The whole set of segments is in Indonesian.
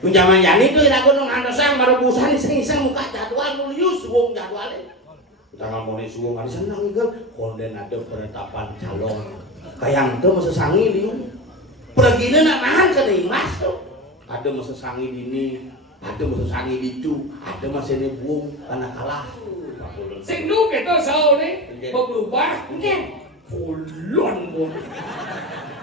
Zaman jani itu irago nang andosang marubusan iseng-iseng muka jadwal nulius wong jadwale. Tanggal mone suwung ari seneng ieu konden ada penetapan calon. Kayang teu masa sangi liung. Pergina nak nahan keuning mas tuh. Ada masa sangi dini, ada masa sangi dicu, ada masa ini buung karena kalah. Sing nu keto sao ni, berubah ngen. Kulon mo.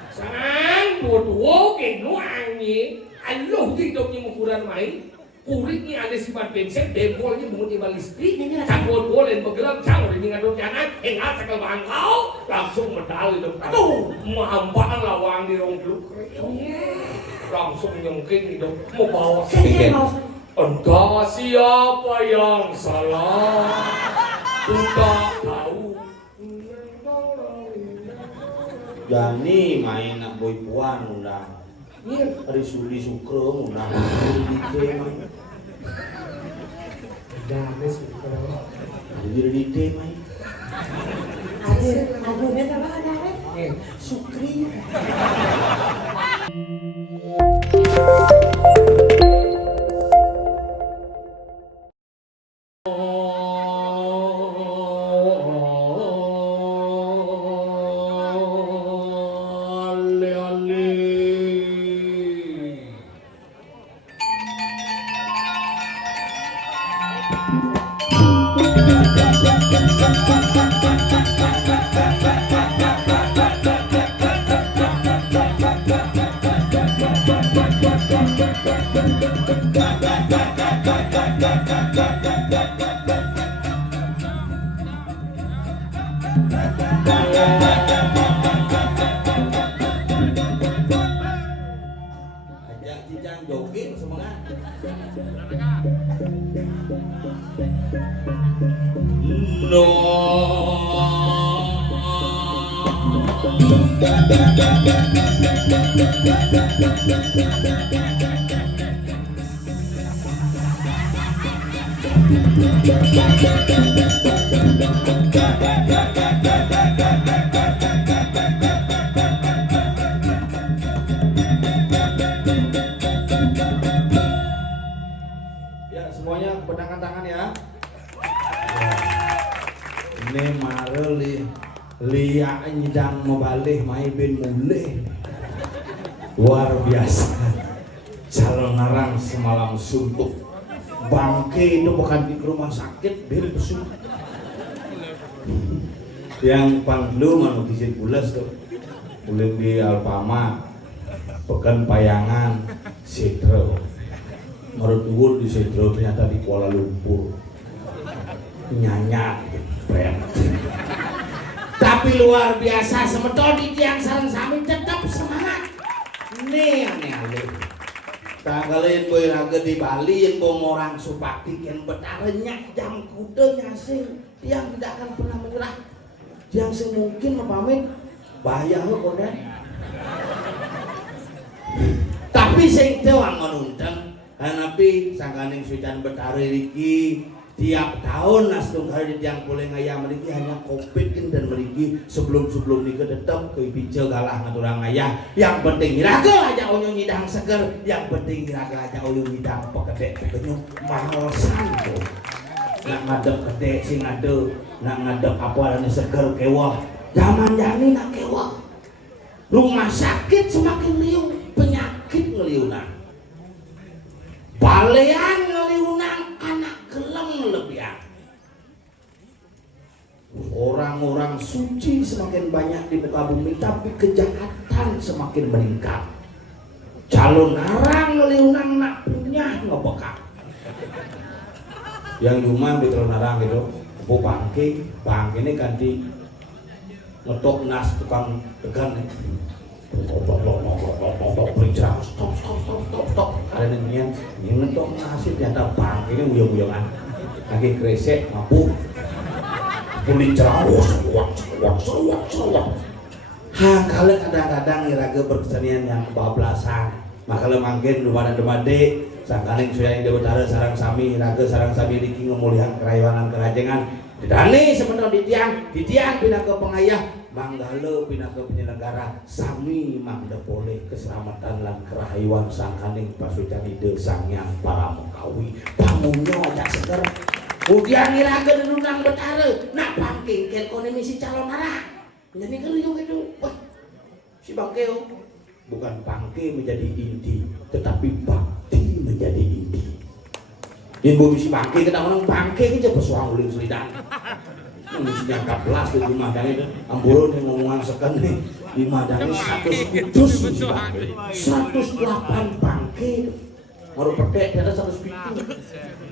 Sang dua-dua ke nu angin. Allah hidup ni ukuran main, kulit ni ada sifat bensin, demolnya menguji balistik, campur bolen bergerak, campur dengan jangan, enggak sekal bangkau, langsung medal itu. Aduh, mampaan lawang di rong bluk, langsung nyengking itu, mau bawa sedikit. Entah siapa yang salah, tidak tahu. Jani main nak boy puan undang. Hari Suli Sukro undang di main. Jangan Sukro. Jadi di main. Ada apa ada? Sukri. Ajak Jijang jogging semangat. Ya semuanya pedangkan tangan ya. Ini mareli liak nyidang mobalih mai bin mulih. Luar biasa. Calon narang semalam suntuk. Bangke itu bukan di rumah sakit, bil besuk. Yang panglu manu disin bulas tuh. Ulin di Alfamart, Pekan Payangan, Setro. Mertuwur di Setro ternyata di Kuala Lumpur. Nyanyak, brand. Tapi luar biasa semeton di tiang sareng sami tetap semangat. Nih aneh-aneh. Tanggalin boy raga di Bali yang orang supakti yang betarenyak jam kuda nyasing. Tiang tidak akan pernah menyerah. Yang semungkin mempamit bahaya lo konden. Tapi sing tewang menuntang, hanapi sangkaning sucan betare riki tiap tahun nastung hari yang boleh ngayah meriki hanya kompetin dan meriki sebelum nikah tetap ke bijil kalah ngaturang ngayah. Yang penting iraga aja oyong nyidang seger, yang penting iraga aja oyong nyidang pekedek pekenyuk mangosan tuh. Nak ngadep kedek sing ade, nak ngadep apa adanya seger kewah. Zaman jani nak kewah. Rumah sakit semakin liung, penyakit ngeliunan. Balean ngeliunan anak gelem lebihan. Orang-orang suci semakin banyak di muka bumi, tapi kejahatan semakin meningkat. Calon narang ngeliunan nak punya ngebekak. Yang cuma di calon narang gitu, bu bangke ini ganti ngetok nas tukang tegan nih. Berjalan stop. Kalian ini ngetok nasib nyata bangke ini uyang-uyangan. Lagi kresek mabuk. Kulit cerauh seruak. Kalau kadang-kadang iraga berkesenian yang kebablasan. Maka lemangkin rumah dan demade sangkaning suya ide betara sarang sami iraga sarang sami riki ngemulihan kerayuanan kerajengan. Didane sebenarnya di tiang pindah ke pengayah manggala pinaga penyelenggara sami mangda boleh keselamatan lan kerahayuan sangkaning pasucan ide sangyang para mengkawi pamunyo aja seger kemudian niraga denunang betara nak pangking kelkone misi calon arah jadi keruyung itu wah si bangkeo bukan pangke menjadi inti tetapi bakti menjadi inti yang bu misi bangke kita orang bangke kita pesuang uling selidan misi jangka belas di rumah dan itu amburon yang ngomong sekan nih di madani 100 kudus misi bangke 108 bangke baru pedek ada 100 pintu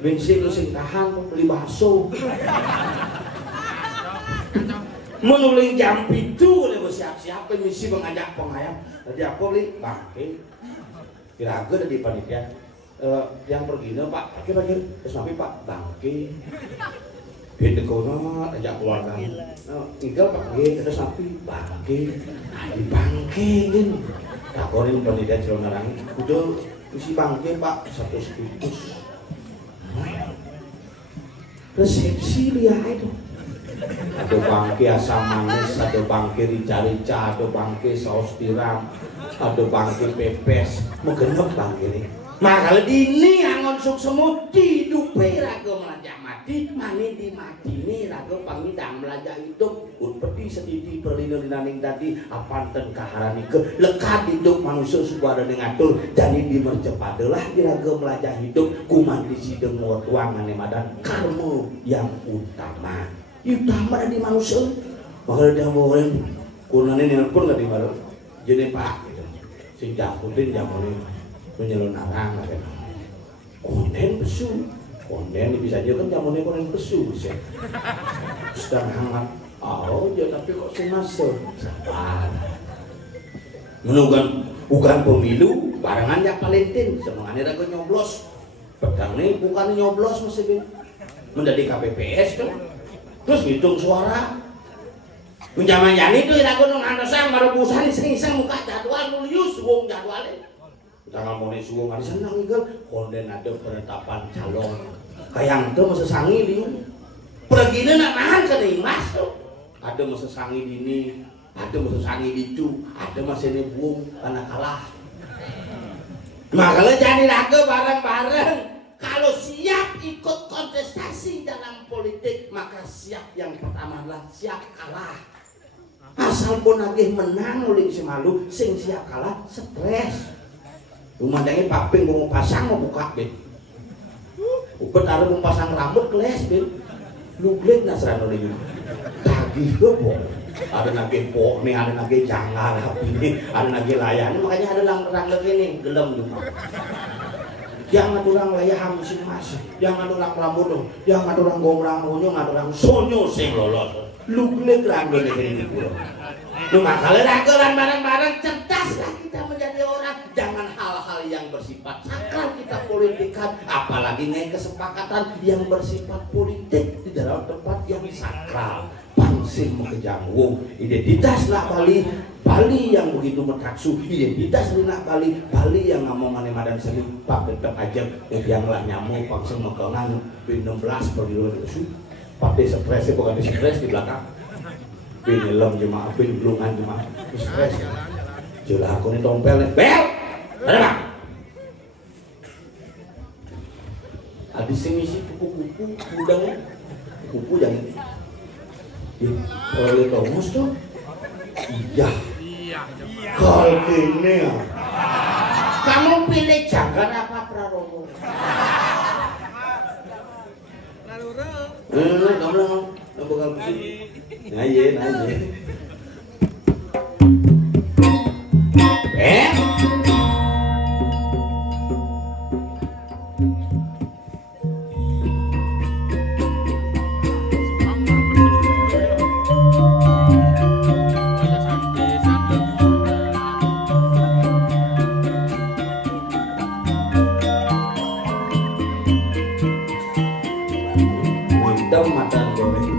bensin lu sing tahan beli bakso menuling jam itu oleh siap-siap misi mengajak pengayam jadi aku beli bangke kira-kira dari panitia yang pergi pak pakai terus nabi pak bangke beda kono ajak keluarga tinggal pakai terus nabi bangke di bangke kan takorin panitia Cilonarang udah isi bangke pak 100 kutus resepsi lihat itu ada bangke asam manis, ada bangke rica-rica, ada bangke saus tiram, ada bangke pepes, mau genep bangke ini. Makanya dini angon suk semut hidupe raga melajak mati, mani di mati ini raga pangidang melajak hidup. Peti sedidi perlindungan tadi apanten kaharani ke lekat hidup manusia suara dengan ngatur jadi dimercepat adalah raga melajak hidup kuman di sideng tuangan madan karma yang utama. Utama di manusia bakal dia boleh kunane nelpon nggak di mana jadi pak gitu sing jakutin jamune menyelon arang kan konten besu konten bisa aja kan jamune konten besu sih sedang hangat oh ya tapi kok sing masuk sabar menunggu bukan pemilu barengan ya Valentine semangane raga nyoblos pedang nih bukan nyoblos masih menjadi KPPS tuh terus hitung suara menjaman itu aku nung andosan baru busan iseng-iseng muka jadwal nulius suwung jadwalnya jangan mau suwung ada senang kan konden ada penetapan calon kayak itu masa sangi liu pergi nak nahan ke mas tuh ada masa sangi dini ada masa sangi itu ada masa ini buung karena kalah makanya jadi lagu bareng-bareng kalau siap ikut kontestasi dalam politik maka siap yang pertama adalah siap kalah asal pun lagi menang oleh si malu sing siap kalah stres rumahnya paping mau pasang mau buka bet upet ada mau pasang rambut keles bet lu glet nasran oleh itu tagih boh ada lagi pok nih ada lagi janggal ini ada lagi layan makanya ada lang lagi nih gelem juga jangan orang layah musim mas jangan orang rambut jangan orang gomrang monyo jangan orang sonyo sing lolos lu glek ranggo negeri pulau lu makanya ragolan bareng-bareng cerdaslah kita menjadi orang jangan hal-hal yang bersifat sakral kita politikan apalagi nih kesepakatan yang bersifat politik di dalam tempat yang sakral pangsim mengejangwung identitas nak Bali yang begitu metaksu identitas nak Bali yang ngomong maneman seni pak tetap aja yang lah nyamuk pangsim mekengan 16 perdiluan itu pakai stres bukan stres di belakang ini lem jemaah bin belungan jemaah stres jelah aku ini tompel nih bel ada bang habis misi kupu-kupu udangnya kupu jangan kalau lihat Thomas tuh iya kalau gini ya kamu pilih Jagan apa Prarono kamu lah bakal pusing naye mata goreng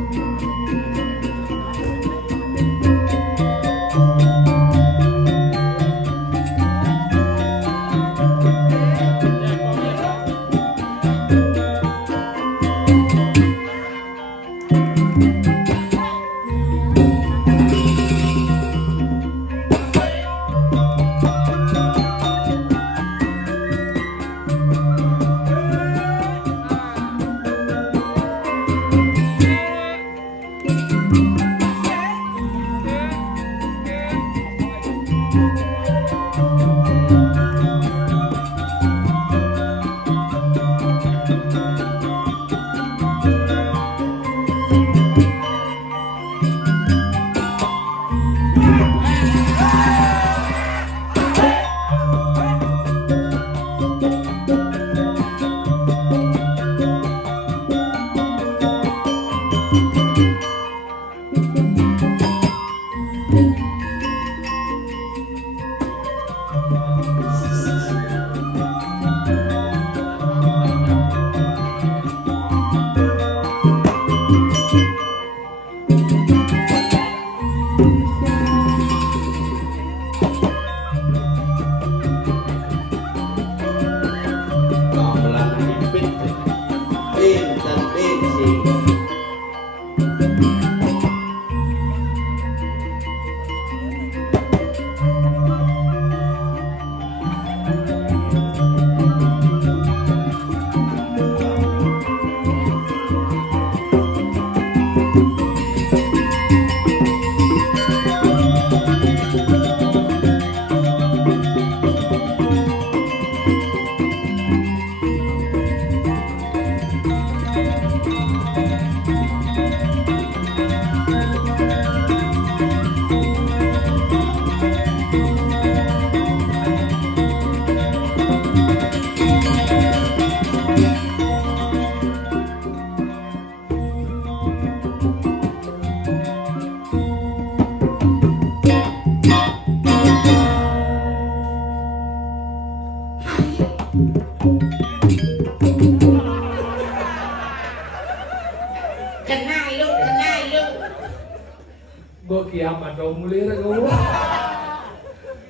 Aduh mulai kamu.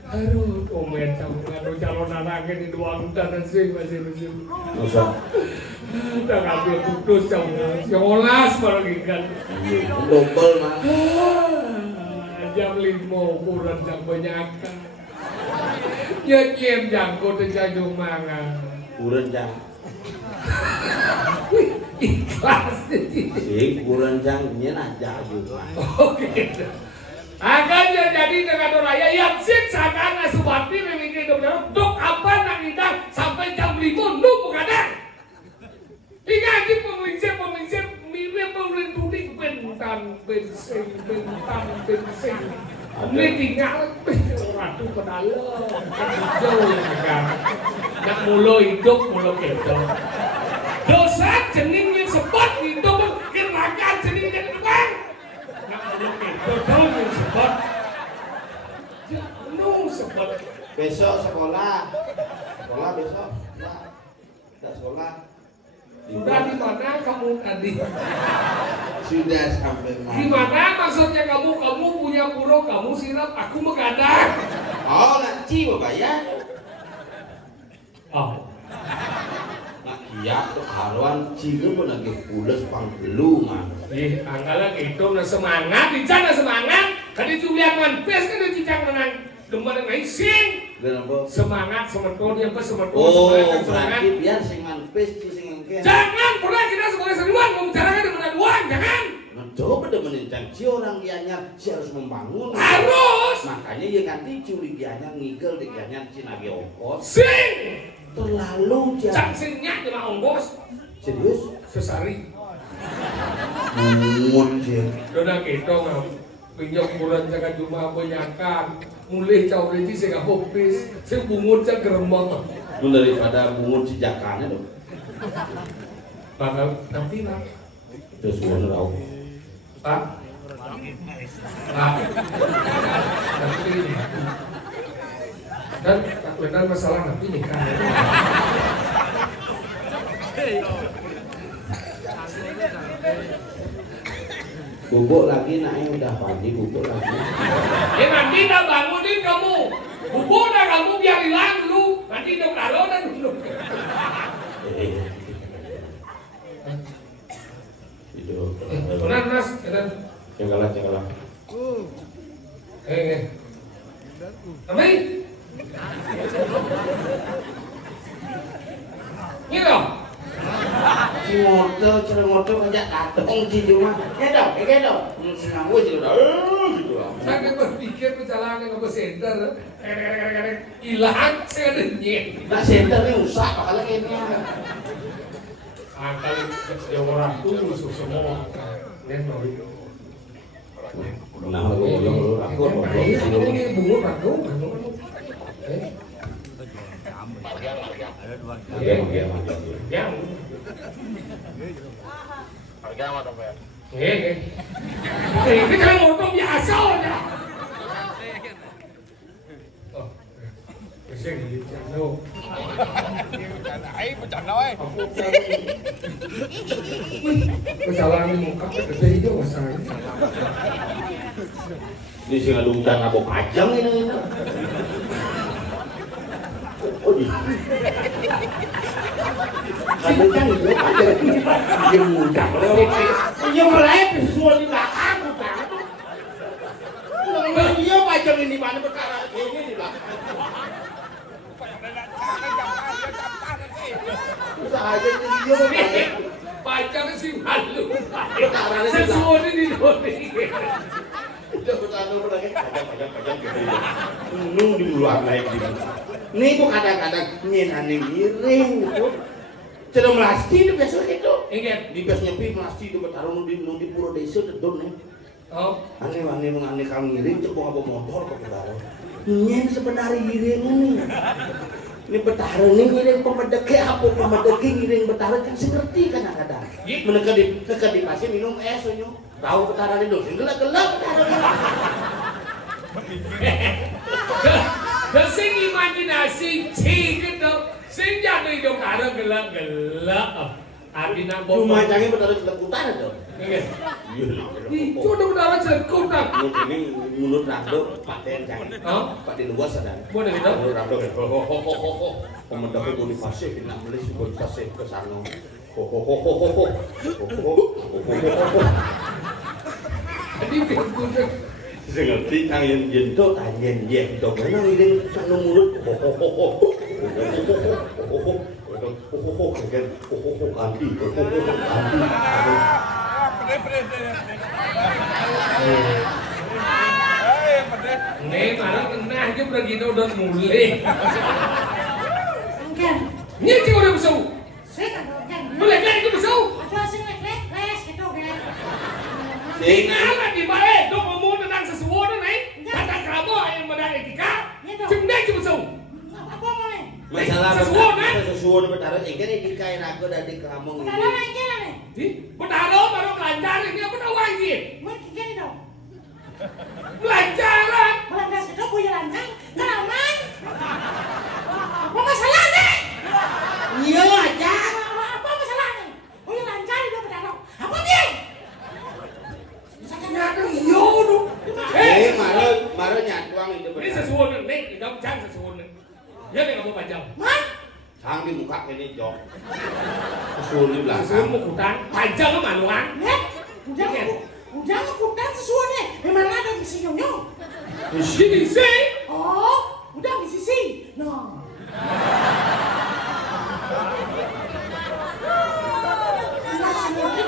Aduh, komen sama aduh calon anaknya di dua dan sih masih. Masa Udah ngambil kudus Yolas baru gikan. double mah. Jam 5 ukuran jam banyakan. Nyanyian jangko terjajung mangan. Kurang jang. Ikhlas Si kurang jang nyen aja juga. Oke. Akan jadi dengan raya yang sik sakana subati memikir dok apa nang idang sampai jam 5 lu bukan. Ingat di pemincin mirip pemerintah bentang bensin. Ini tinggal ratu pedalam jauh kan. Nak mulu hidup mulu kedo. Dosa jening yang sebut hidup kerakan jening yang tukang. Nak mulu kedo tahu yang sebut. Sebut. Besok sekolah besok. Tidak sekolah. Sudah di mana kamu tadi? Sudah sampai mana? Gimana maksudnya kamu punya burung, kamu sirap, aku menggadang. Oh, nanti bapak ya. Oh, Nak iya tuh karuan cigu pun lagi pulas panggelungan. anggalah gitu, nah semangat, dicana semangat. Tadi Julian manpes kan dicicang menang. Demar ngaisin. Kenapa? Semangat, sementara dia apa sementara Oh, semangat. berarti biar sing manpes sing engke. Jangan pernah kita sebagai seniman membicarakan dengan uang, jangan. Nah, coba demenin si orang gianyar, si harus membangun. Harus. Makanya ya nanti curi gianyar ngigel di gianyar cinage ongkos. Sing. Terlalu Cak jangan. singnya dengan ongkos. Serius? Sesari. Mumun sih. Dona gitu ngam. Pinjam kurang jaga cuma banyakan. Mulai jauh ini saya nggak hopis. Saya bungut saya gerembang. Itu daripada bungut si jakannya dong. Bakal nanti lah. Terus suara tau. Pak. Nanti ini. Dan benar masalah nanti nikah. Bubuk lagi naik udah pagi bubuk lagi. Nanti dah bangunin kamu. Bubuk dah kamu biar hilang dulu. Nanti dok karo dan dulu. Itu. Benar mas. Cengkalah. Apa ini? Ini dong. Cereng motor aja datang di rumah. Ya dong. Senang gue sih udah. Gitu lah. Saya berpikir perjalanan ke center, hilang saya denyet. Nah center ini usah bakal ini. Angkali yang orang tulus semua. Neno itu. Nah aku yang lu aku Ini bungut aku. Yang. Ini kan motor biasa aja. Oh, keseng di channel. Kesalahan ini muka gede itu masalahnya. Ini sih ngadungkan apa pajang ini. Oh iya. Kadang itu pajang dia mudah. Yang lain sesuai di belakang bukan. Iya pajang ini mana perkara ini di belakang. Saja dia Pajang sih malu. Sesuatu di Indonesia. Udah bertanya pajang gitu. Di luar naik gitu. Ini kok kadang-kadang nyenani miring gitu. Cerita melasti itu biasa gitu. Ingat. Di biasa nyepi melasti itu bertarung di pura desa dedon nih. Oh. Aneh mengenai kang miring cek bawa motor kok bertarung. Nyen sebenarnya miring nih. Ini bertahan nih ngiring pemedeki apa pemedeki ngiring bertahan kan sih ngerti kadang-kadang. Menekan di pasir minum es nyok. Tahu bertahan itu sih gelap bertahan. Dan sing imajinasi gitu, sing jadi dong karo gelap. Adi nang Cuma bombong. jangan bertaruh celekutan itu. Nggih. Iya. Itu udah udara celekut tak. Ini mulut rando paten jangan. Hah? Pak di luar sadar. Boleh gitu? Mulut rando kan. Ho. Komandake Boniface nak melis Boniface ke sana. Ho. Adi pintu. Saya ngerti kang yen to tanyen yen to mana ini sana mulut. Ho. Andi. Nih malah kena aja pergi udah mulai. Enggan. Ini sih udah besau. Saya kan enggan. Boleh kan itu besau? Ada sing les gitu kan. Tinggal di baik, dong ngomong tentang sesuatu nih. Kata kamu yang modal etika, cuma cuma besau. Apa mau nih? Masalah Sesuatu, kan? sesuatu bertaruh ingin dikain aku dari kamu Ada ini. lagi nih. Ih, bertaruh baru belajar ini apa tahu lagi? Mungkin gini dong. Belajaran. Belanda itu punya lanjang, keraman. Apa masalahnya? Iya aja. Apa masalahnya? Punya lanjang itu berdarah. Apa dia? Ternyata iya dong. Maro nyatuang itu Ini sesuatu nih, di dalam jangan sesuatu. Ya nih kamu panjang. Man, Sang di muka ini jok. Sesuatu di Sesuatu belakang. mau hutan, panjang ke manuan. lihat. Udah ngikutan sesuatu. Memang ada di sini nyong. Di sini sih. Oh, udah di sisi. No.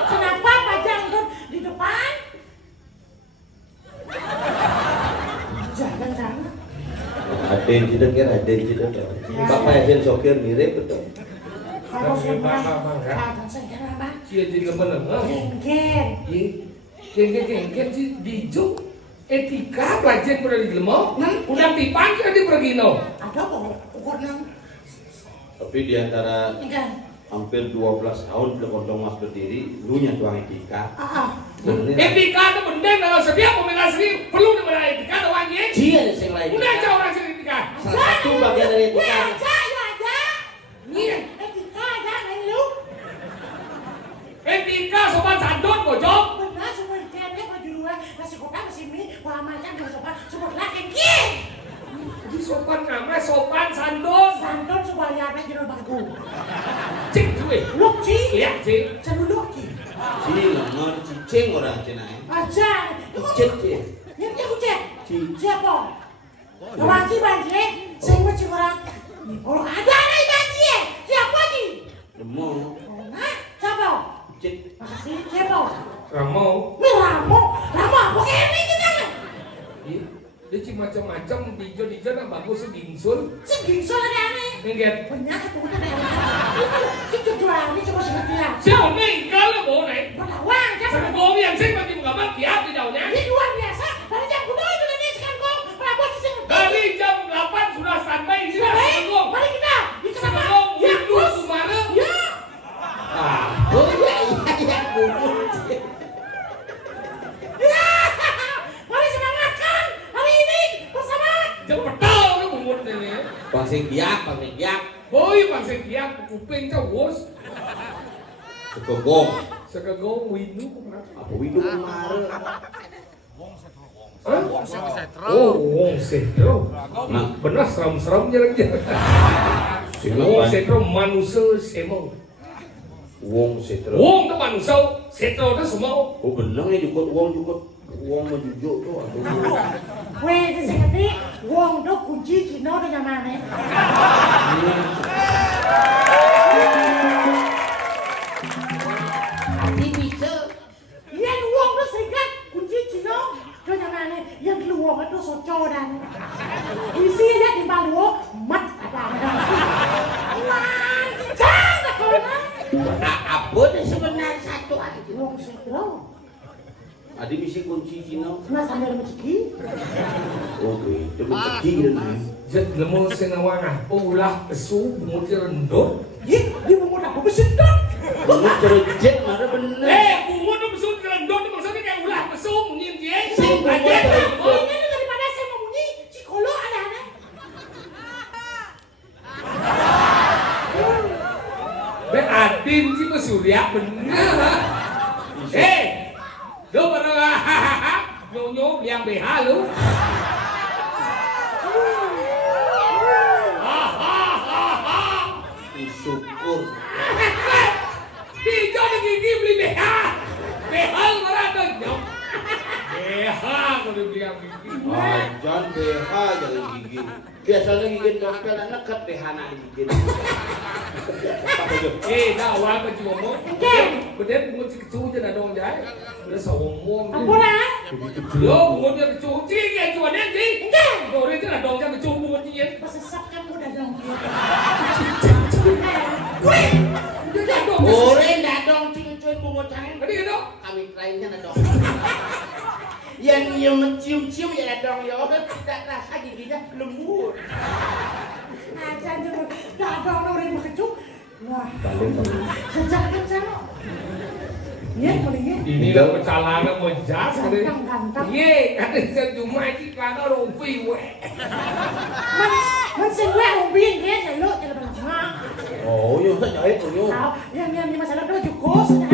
Kenapa pajang tuh di depan? Jangan. Ada yang tidak kira, ada yang tidak kira. Bapak yang sokir mirip betul. Kalau saya Bang, bilang, bang, bang. pajang saya kira bang. Dia jadi kemenang. Genggen. Genggen sih dijuk. Etika pelajar udah di lemah, udah pipan kan di Pergino. Ada kok ukuran Tapi di antara ikan. hampir 12 tahun Lekondong Mas berdiri, lu nyatuang etika. Bener. Etika itu penting dalam setiap pemilihan sendiri perlu dimana etika ada wangi. Cia yang lain. Udah aja orang sendiri etika. Salah satu bagian dari Ya etika. aja. Iya. Etika aja main lu. Etika sobat sandot bojok. Benar semua ikannya mau juruan nasi kotak nasi mie wah macam dari sopan semua laki kie. Di sopan nama sopan sandot. Santon semua lihatnya jero bangku. Cik cuy. Luk ci. Iya cik. Celuluk ci. Sini ngomong cicing orang Cina. Aja. Cicing cicing. Ini kucing. Ci. Siapa? Kawanci banjir. Saya mau orang. Oh ada banjir. Siapa ni? Demo. Oh nah. Siapa? Cik. Makasih. Siapa? Ramo. Ramo. Pakai ini kita. Iya. Dia cuma macam-macam dijo nak bagus segingsul. Segini soalnya aneh. Ingat. Banyak itu kan ada. Kita jual ini coba sekian. Siapa nih kalau mau naik? Berlawang kan? Sergong yang sih bagi muka kiat di daunnya. Ini luar biasa. Dari jam kuda itu nanti sekarang kau pelabur di sini. Dari jam 8 sudah standby di sini. Sergong. Mari kita. Di sana. Sergong. Ya, Windu terus. Sumara. Ya. Ah, oh iya bubur. Ya. Mari semangatkan hari ini bersama. Cepetau lu bumut ini. Pasing biak. Boy bangsa kiat kuping kau bos. Sekegong. Sergong Windu kemana? Apa hidup kemarin? Hah? Oh, Wong Setro. Nah, Benar seram-seram jalan-jalan. Wong Setro manusia semau. Wong Setro. Wong itu manusia, Setro itu semau. Oh bener ya jukut Wong menjujuk tuh. Aduh. Weh, itu saya ngerti. Wong do kunci Cina udah nyaman. Yang uang tu serikat kunci Cina tu nyaman. Yang luang itu soco dan isi aja di balu mat ada. Lancang tak kau nak? Nah, apa deh sebenarnya satu hari itu? Wong Setro. Adi misi kunci Cina. Nah sambil mencegi. Oke, itu mencegi dan Jat lemu senawang apa ulah kesu bumut rendut. Ye, dia mau apa besedot? Bener cerejek mana bener. Bumut itu besu rendut itu maksudnya kayak ulah kesu mungkin dia. Sing bumut rendut. Oh, ini daripada saya mau bunyi, psikolog ada. Be Adin sih mah Surya bener. Lu pada nyonya yang BH lu. Syukur. Hijau di gigi beli BH. BH mana ada nyok. BH kalau beli yang gigi. Jangan BH jangan gigi. Biasanya gigi dokter anak ket BH nak gigi. Dah awal macam ngomong. Bener bunga kecu je nak dong jai. Bener ngomong. Apa dah? Yo bunga dia kecu. Cing ya cuan ni cing. Dore je nak dong jai kecu bunga cing. Pasal kamu dah dong. Ore ndak dong cing-cing bunga cang. Tadi kan dong? Kami lainnya ndak dong. Yang mencium-cium ya dong ya. Tidak rasa giginya lembut. Jangan dah dong orang begitu. Wah. Sejak kecil. Ya, boleh. Ini lah percalanan menjas. Gantang. Ye, ada cuma itu kerana rompi we. Mình xin quét một viên ghé chạy lộ chạy là bằng hoa. Oh, yo saya jahit tuh yo. Tahu, yang masalah itu cukup sudah.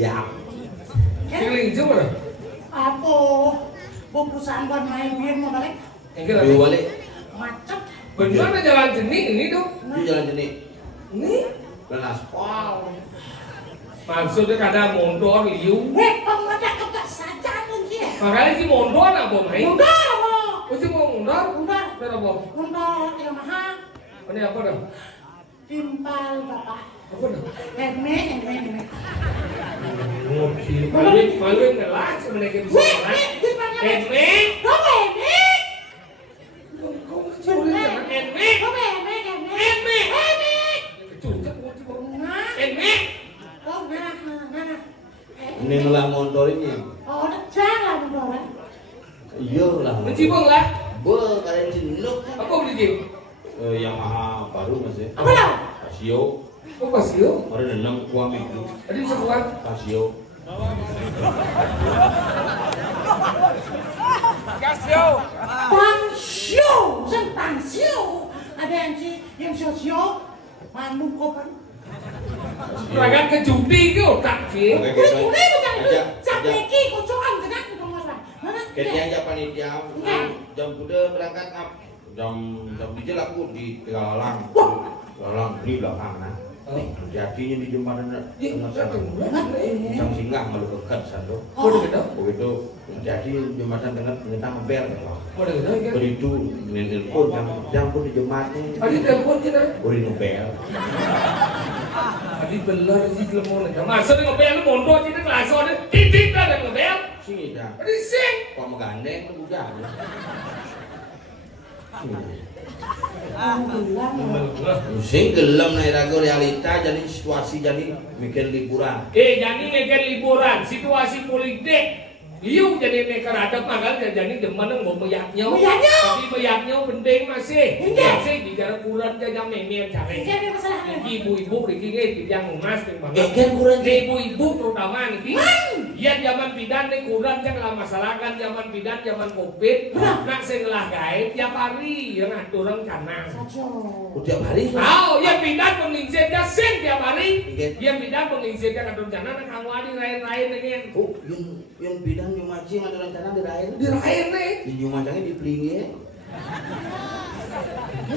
Ya. Feeling je mana? Apa? Bawa perusahaan buat main biar mau balik. Enggak Dulu lagi. balik. Macam. Bagaimana jalan jenik ini dong? Di jalan jenik. Ini Dan aspal. maksudnya kadang mondor liu. Pengadak kagak saja mungkin. Makanya si mondor apa main? Mundur, apa? Oh si mau mondor? Mundur. Berapa? Mundur, yang mahal. Ini apa dah? Timpal bapak. Apa dah? Eme. Malu ngelas sebenarnya bisa orang. Eme. Kau eme? Kau kecil jangan eme. Kau eme. Eme. Eme. Cucuk mau coba. Nah. Eme. Kau nah. Ini ngelah motor ini. Oh, jangan mundur. Iya lah. Mencibung lah. Kalian jenuh. Apa beli dia? Yamaha baru masih. Apa dah? Casio. Oh Pasio, Orang nenang kuam itu. tadi sebuah. Pasio. Pansio, sen pansio. Ada yang sio, manu kopan. Ragat ke judi ke otak sih. Oke, Kulit oke. kulit bukan itu. Aja, Capeki kocokan tenan itu masalah. Mana? Kayaknya aja panitia. Enggak. Jam kuda berangkat up. Jam dijel aku di Galang. Galang di belakang nah. Jadinya di jembatan tengah sana. Jam singgah malu dekat sana. Boleh gitu? Begitu jadi jembatan tengah ternyata ngebel. Boleh gitu kan? Begitu nelpon jam pun di jembatan. Tadi telepon kita. Boleh ngebel. Tadi belar sih telepon aja. Masa dia ngobel lu mondok sih dia langsung ada titik dah dan ngobel. Sini dah. Tadi sing. Kok menggandeng lu budak. Sing gelem nek rago realita jadi situasi jadi mikir liburan. Jadi mikir liburan, situasi politik. Liu jadi mereka radap magal jadi demen mau meyaknya. Meyaknya. Tapi meyaknya penting masih. Iya. Masih bicara kurang aja memem cari. Jadi masalah apa? Ibu-ibu begini yang emas banget. Eken kurang Ibu-ibu terutama nih. Ya zaman bidan nih kurang jangan masalah kan zaman bidan zaman covid. Nak segelah gaib tiap hari yang ngatur rencana. Saco. tiap hari. Oh, yang bidan mengizinkan sen tiap hari. Iya. Yang bidan mengizinkan ngatur rencana nak kamu ada lain-lain dengan. Oh, yang bidang Jumaji ada rencana dirayain. Dirayain nih. Di Jumajangnya di Plingi.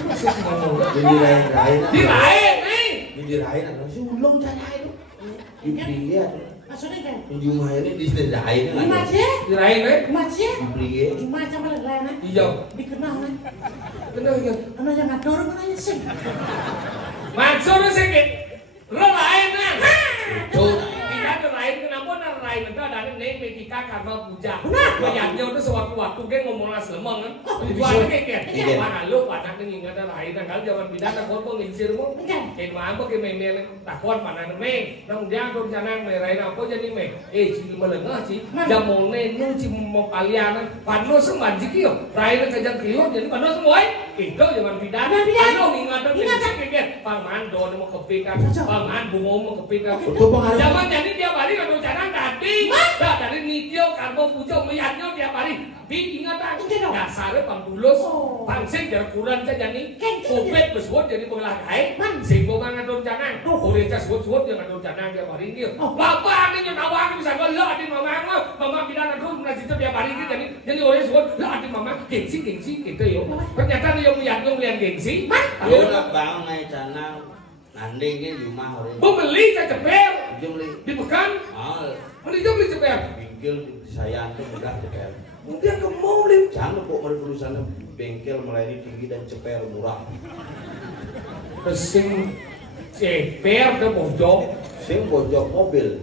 Masih ngomong. Di dirayain. Dirayain nih. Di dirayain ada si ulung cara itu. Di Plingi ada. Maksudnya kan? Di Jumajangnya di dirayain. Cuma aja. Dirayain nih. Cuma aja. Di Plingi. Cuma aja malah lain. Iya. Dikenal kan? Benar ya. Ano yang ngador mana ya sih? Maksudnya sedikit. Relain nah. Itu. Tidak lain kenapa nak lain itu dari nih metika karena puja. Benar. Banyaknya itu sewaktu-waktu kan ngomonglah selemeng kan. Bisa. Tujuannya kayak Iya. mana lu panak nih ingat ada lain kan zaman bidan tak kau nginsir mu. Iya. Kayak mana kok kayak meme takon panak nih. Nang dia tuh jangan merayain apa jadi me. Cili melengah sih. Jamon nu cili mau kalian. Pano semua jikio. Rayain kerja kilo jadi pano semua. Itu zaman bidan. Pano ingat tuh kayak paman don mau kepikan. Paman bungo mau kepikan. Itu pengaruh. Zaman jadi tiap hari kan rencana tadi. Dah dari nitio karbo pujo melihatnya tiap hari. Bi ingatan. Dasarnya pangdulus. Pangsing dari kurang saja nih. Kopet besuat jadi pengelah kait. Sing mau ngatur rencana. Udah cas suat yang ngatur rencana tiap hari dia. Bapak ini nyawang bisa ngelak di mama. Mama bilang aduh nasi itu tiap hari dia jadi orang suat lah di mama. Gengsi gitu yo. Ternyata dia melihat gengsi. Yo nak bangun naik channel. Nanding ini rumah orang. Beli ke cepel. Jumlah. Di pekan. Beli cepel. Bengkel saya antum enggak cepel. Mungkin kamu mau beli. Jangan kok mari tulisannya bengkel melayani tinggi dan cepel murah. Sing cepel ke bojok. Sing bojok mobil.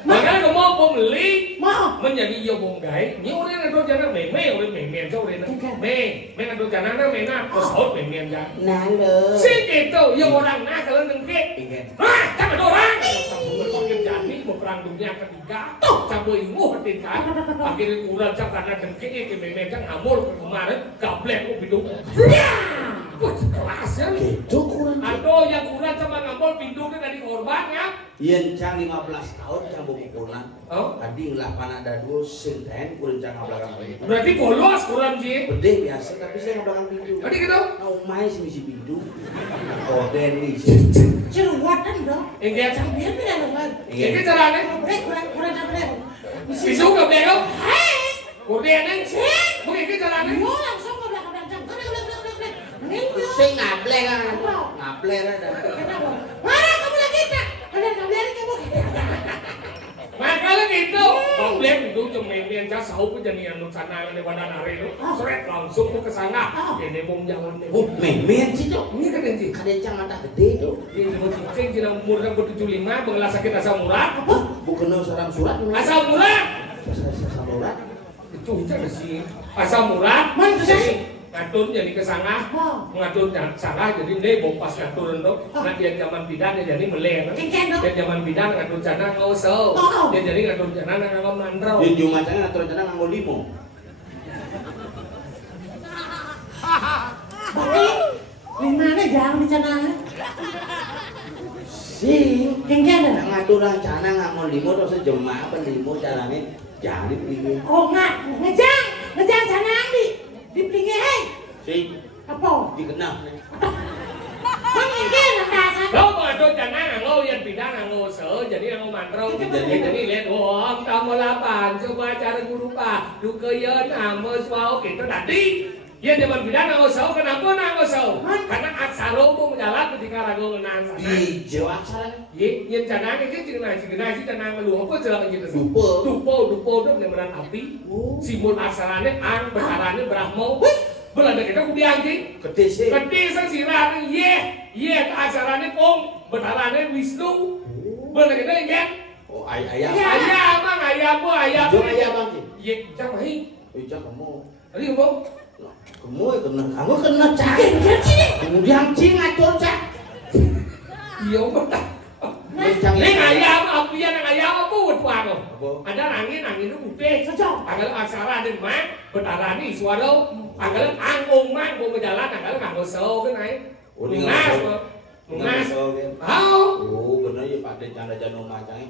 Makanya kamu mau beli. Mau. Menjadi iya bonggai. Ni orang yang ada jana meme orang meme jauh orang me ada jana na mena pesawat meme jana. Nalo. Sing itu yang orang nak kalau nengke. Hah, tak ada orang. Pakai jadi mau perang dunia ketiga. Campur ilmu hati kan. Akhirnya kurang cak karena nengke ke meme jana amul kemarin gablek kok bidung. Kelas ya. Itu kurang. Aduh yang kurang sama ngambol pindungnya dari korban ya. Yen cang 15 tahun cang bukulan. Oh. Tadi ngelah panada dulu sinten kurang cang belakang pintu. Berarti bolos kurang sih. Bede biasa tapi saya belakang pintu. Tadi gitu. Nah, umai sih misi pintu. Korden nih. Ceruatan dong. Enggak. Biar tidak lebat. Ini caranya. Kurang apa? Bisu nggak bego. Kemudian yang mungkin ini caranya. Mau langsung ke belakang. Sing ngablek kan. Ngablek ada. Kenapa? Mana kamu lagi tak? Kalian kamu. Makanya gitu. Komplek itu cuma yang jasa pun jadi yang sana di mana nari itu. Seret langsung ke sana. Ini mau jalan nih. Oh, memen sih tuh. Ini kan yang Kadang cang mata gede tuh. ini mau cicing jadi umur yang 75 mengelas sakit asam urat. Bukan sarang surat. Asam urat. Surat. Itu aja sih. Asam urat. Mana tuh, Sas? Ngatur jadi ke sana. Ngatur sana jadi ini bompas ngatur untuk. Nah dia zaman bidan dia jadi meleng. Dia zaman bidan ngatur sana nggak usah. Dia jadi ngatur sana nggak mandrau. Di Jumajang atau rencana nganggo limo. Berarti di mana jangan bicara. Sing Kengken ada. ngatur rencana ngangon limo terus jemaah pendimo carane jangan dipilih. Oh ngejang jangan di pinggir hei. Sing Apa? dikenal. Kengken ada. Đâu mà tôi chẳng năng ngô yên bị đang ngô sở jadi ngô man rong jadi lihat om tamu lapan coba cara guru pa du keyen amo swao kita tadi ya zaman bidang ngô sở kenapa ngô sở karena aksaro mau menjalan ketika ragu ngenang sana Ijo aksara. ye yen jangan ke cina sih tenang lu apa jalan gitu Dupo. dupo itu beneran api simbol aksarane ang besarane brahmo belanda kita kudiangki Gede sih. gede sesirane ye acarane Om, betarane Wisnu. Bener kita ingat? Oh ayam. Ayam ayam. Ijo ayam bang. Ye, jangan mahi. Ijo kamu. Tadi kamu? Kamu kena cak. Kemudian cing ngatur cak. Iya betul. Kencang Ini ya. ayam apian ayam apa buat Apa? Ada angin itu putih. Cocok. Agak aksara ada mak, betarane suara. Agak anggung mak mau berjalan agak nganggo seo kan ai. Mungas. Tahu? Oh bener ya Pak Den canda jano macam.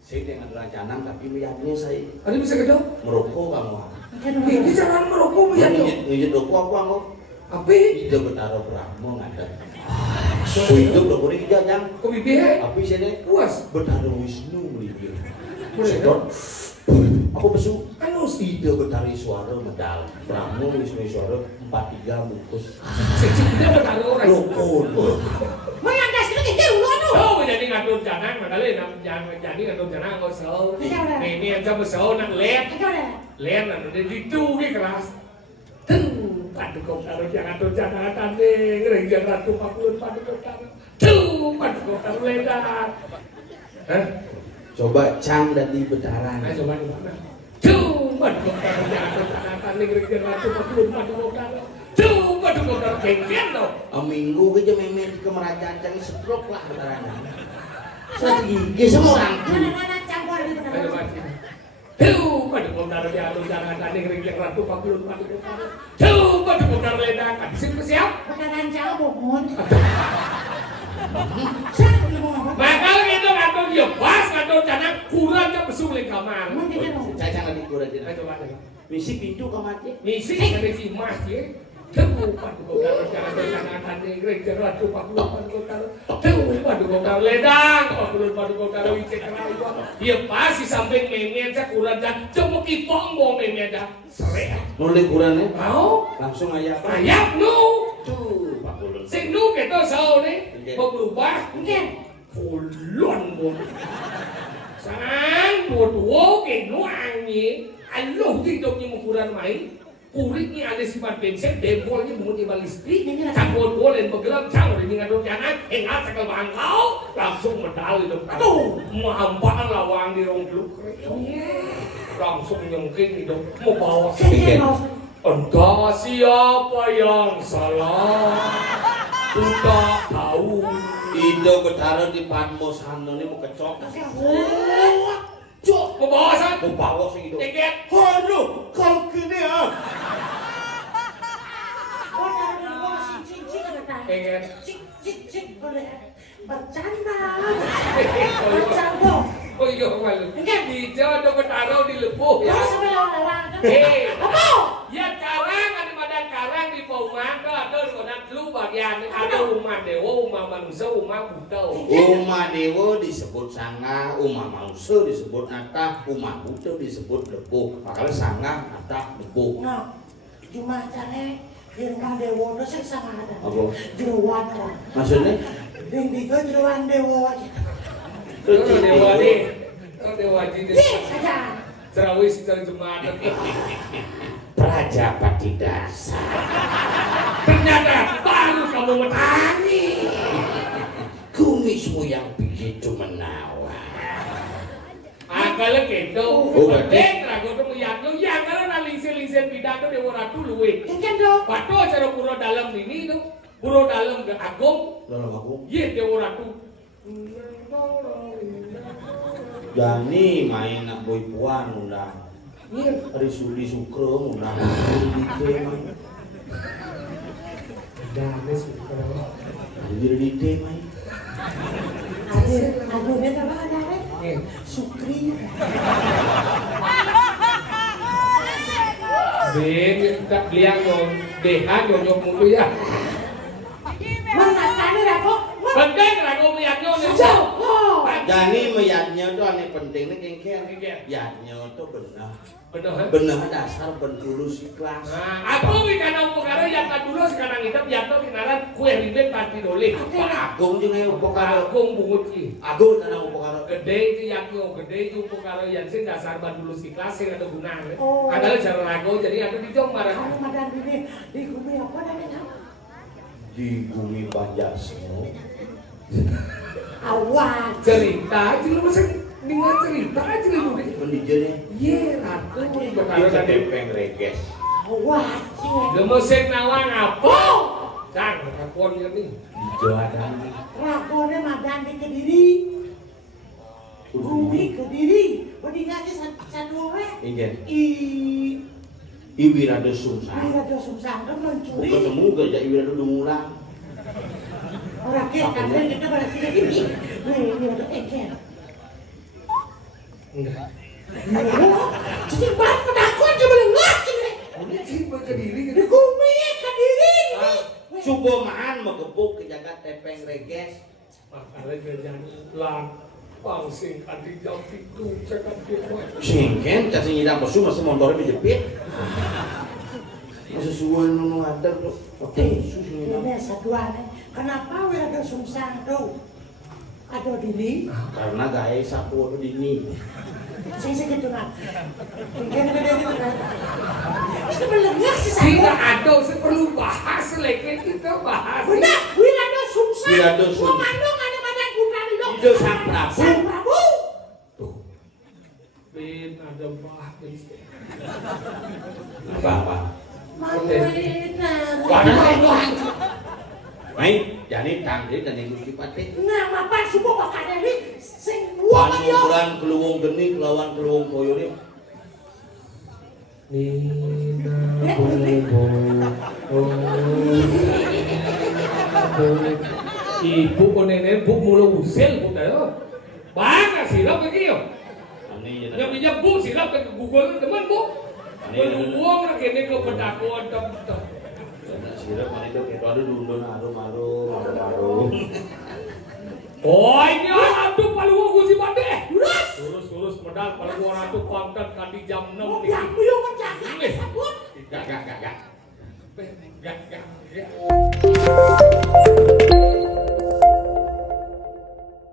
Saya dengan rencana tapi melihatnya saya Ada bisa kedok? merokok kamu. Ini jangan merokok ya dong. Ngijit rokok aku kamu. Apa? Ide betara Brahmo ngada. So itu rokok ini jangan. Kok bibir? Tapi sini Puas. betara Wisnu melibir. Sedot. Aku besu. Anu Ide betara suara medal. Brahmo Wisnu suara 43 bungkus. Secukupnya bertaruh orang. Rokok. Mengandas itu kecil lu anu. Oh, jadi ngatur janang, makanya jadi ngatur janang nggak sel. Ini aja besel nak lihat, lihat nanti itu dia keras. Padu kau taruh jangan tuh jangan tande, gereja ratu pakun padu kau taruh. Padu kau taruh ledak. Hah? Coba cang dan di betaran. Ayo coba di mana? Padu kau taruh jangan tuh jangan tande, gereja ratu pakun padu kau taruh. Padu kau taruh kengkian dong. Minggu aja memen di kemerajaan cang stroke lah betaranya. Segigi semua orang. Mana campur di Ayo tengah. mati. Padu kau taruh jangan tande, gereja ratu pakun padu kau taruh. Padu kau taruh ledak. Siap? Bukan jauh bohong. Siapa yang mau apa? Makanya itu ngatur dia pas ngatur jangan kurangnya besuk di kamar. Cacang lagi kurang Ayo jadi. coba deh. Misi pintu kamar Misi dari si Mas ya. Tunggu padu kau taruh jangan tande, gereja ratu pakun padu kau taruh. Tunggu padu kau taruh ledak. Padu kau taruh icek kerau. Dia pas di samping meme aja kurangnya. Cuma kipong mau meme aja. Sore. nulis kurangnya Mau? langsung aja apa? Ayam nu. Tuh, Pak Ulun. Sing nu kita sao nih. Mau berubah. Mungkin. Puluhan bon. Sang dua ke nuangnya. Aloh hidup ni ukuran main. Kuritnya ada sifat bensin, dembolnya mengundi balistrik. Campur bolen bergerak, campur dengan jangan. Enggak sekal bangkau, langsung medal hidup. Aduh, mahampaan lawang di rong geluk. Langsung nyengking hidup. Mau bawa Kengken sedikit. mau. Entah siapa yang salah. Kita tahu. Indo betara di Padmo sana ini mau kecok. Cuk, mau bawa san? Mau bawa sih itu. Tiket. Aduh, kalau gini ya. Oh, dari bawah cing kata. Tiket. Cik boleh. Bercanda. Oh Bercanda. iya, malu. Hijau ada bertaruh di lepuh ya. Terus sampai lawan. Apa? Ya karang ada badan karang di Pauman ada konan lu bagian ada umat dewa, umat manusia, umat buta. Uma Dewa disebut sanga, Uma Mausa disebut nata, Uma Buddha disebut lepuh. Makanya sanga, nata, lepuh. Nah, cuma caranya di rumah dewa itu sih sama ada. Apa? Jeruan kan. Maksudnya? Di jeruan dewa. Itu dewa nih. Itu dewa jadi. Saja. Cerawis dari jemaat. Prajapati dasar. Ternyata baru kamu bertani. Kumismu yang begitu menawan. Kalau gitu, Oh, berarti. ragu tuh melihat lu ya kalau nalingsin bidang tuh dewa ratu luwe. Mungkin dong. Waktu acara pura dalam ini tuh, pura dalam ke agung, Dalam aku. iya dewa ratu. Jani main nak boy puan undang. Iya. Risudi Sukro undang. Di main. Dan suka. jadi di tema. Aduh, dia apa ada? Sukri. Ben, tak liang dong, dehan nyonyok mulu ya. Mana kali apa? Penting lah kau liang nyonyok. Jauh. Jadi meyatnya tuh aneh pentingnya kengkel. Yatnya tuh benar. Bener kan? Benar dasar pentulus ikhlas. Nah, aku karena upakara yang tak dulu sekarang hidup yang tuh kenalan kue ribet pasti doleh. Pak Agung juga yang upakara. Agung bungut ki. Agung tanah upakara. Gede itu yang gede itu upakara yang sih dasar bandulus ikhlas yang ada gunanya. Oh. Adalah cara lagu jadi ada di jong marah. Kalau madan ini di bumi apa namanya? Di bumi Banjarsino. Awas. Cerita aja lu masa dengar cerita aja lu deh. Pendidikannya. Iya, aku Kita tepeng reges. Awas. Gemesin nawang apa? Cang, kakuan ya nih. Di Jawadan. Rakone madan di Kediri. Bumi Kediri. Berdingannya satu orang. Ingin. Iwi Iwirado Sungsang. Rado Sungsang kan mencuri. Ketemu gak ya Iwirado Dumulang. Orang kita kita berarti ini. Ini ada engkel. Enggak. Jadi baru penakut aja melengah ini. Udah cinta ke diri Di bumi Kediri. Subomaan mengebuk ke jagat tepeng reges. Makanya kerjaan lan pangsing adi jam itu cakap dia buat. Singken, kasih nyidang pesu masih motornya dijepit. Sesuai nunu ada tuh. Oke, susu nyidang. Ini satu aneh. Kenapa Rado Sungsang tuh? Ada diri. Karena gaya sapu dini. Saya segitu kan. Kan ada gitu kan. Itu melengah sih Tidak saya. ada, saya perlu bahas lagi kita bahas. Benar, Wirado Sungsang. Wirado Sungsang. Komando ada badan putra di dok. Itu Sang Prabu. Sang Prabu. Tuh. Ben ada bahas. Apa-apa. Mana? Main, jadi tangkir dan yang Gusti Pati. Nama apa semua bakal ini sing wong yo. Panuran keluwung geni kelawan keluwung koyo ini. Nina Ibu ko nenek bu mulu usil bu tayo. Baka silap ke kiyo. Ani Yang pinjam bu silap ke Google teman bu. Beruang lagi ini ke pedakon tem. sirap mana itu kayak ada dundun arum. Oh ini aduh palu gua si pade. Lurus medal palu gua ratu pangkat kadi jam 6 Mau nih. biang buyung menjaga sabun. Gak.